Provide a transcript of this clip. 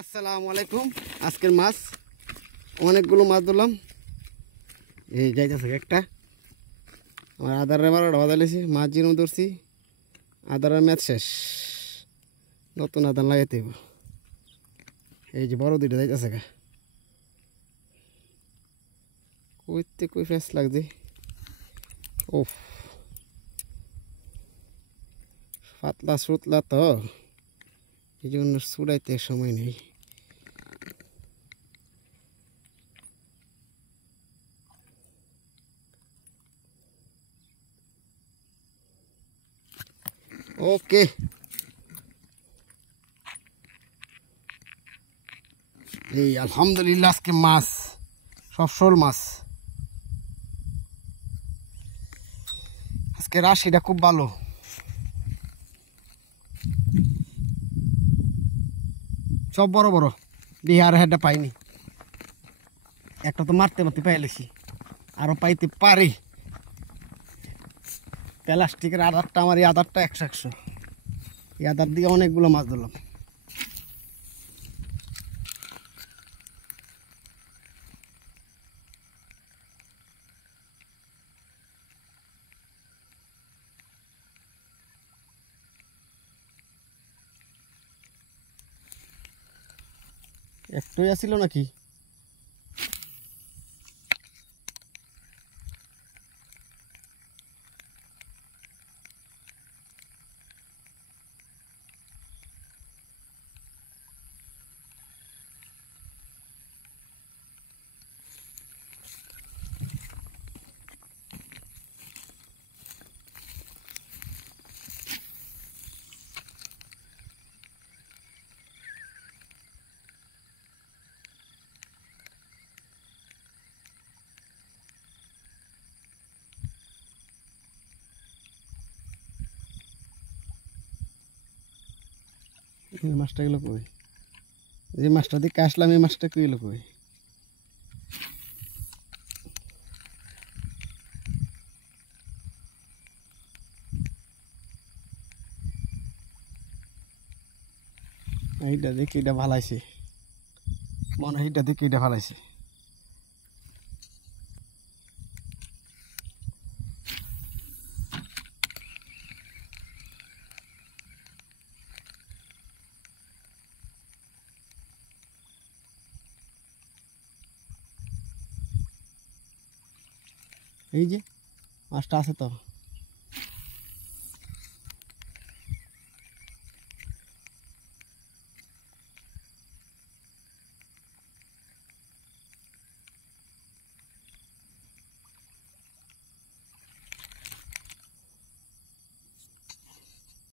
আসসালামু আলাইকুম। আজকের মাছ অনেকগুলো মাছ ধরলাম। এই যাইতেছে একটা আমার আদারে 12টা বাজাইছি, মাছ যেরকম ধরছি আদারের ম্যাচ শেষ, নতুন আদার লাগাইতে হইব। এই যে বড় দুইটা যাইতেছে গা, কইতে কই ফেস লাগছে। ওফ, পাতলা সুতলা তো, এই জন্য ছুটাইতে সময় নেই। ওকে, এই আলহামদুলিল্লাহ আজকে মাছ সব শোল মাছ। আজকে রাশিটা খুব ভালো। সব বড় বড়, বিহার হেডটা পাইনি, একটা তো মারতে মারতে পাইলেছি, আরো পাইতে পারি। প্লাস্টিকের আদারটা আমার, এই আদারটা 100 এই আদার দিয়ে অনেকগুলো মাছ ধরলাম। একটাই আসিল নাকি? এই মাছটা গেলো কই? যে মাছটা দিকে আসলাম এই মাছটা কই গেলো কই? এইটা দেখি, এটা ভালাইছে মনে হয়, এইটা দেখি এটা ভালাইছে। এই যে মাছটা আছে তো।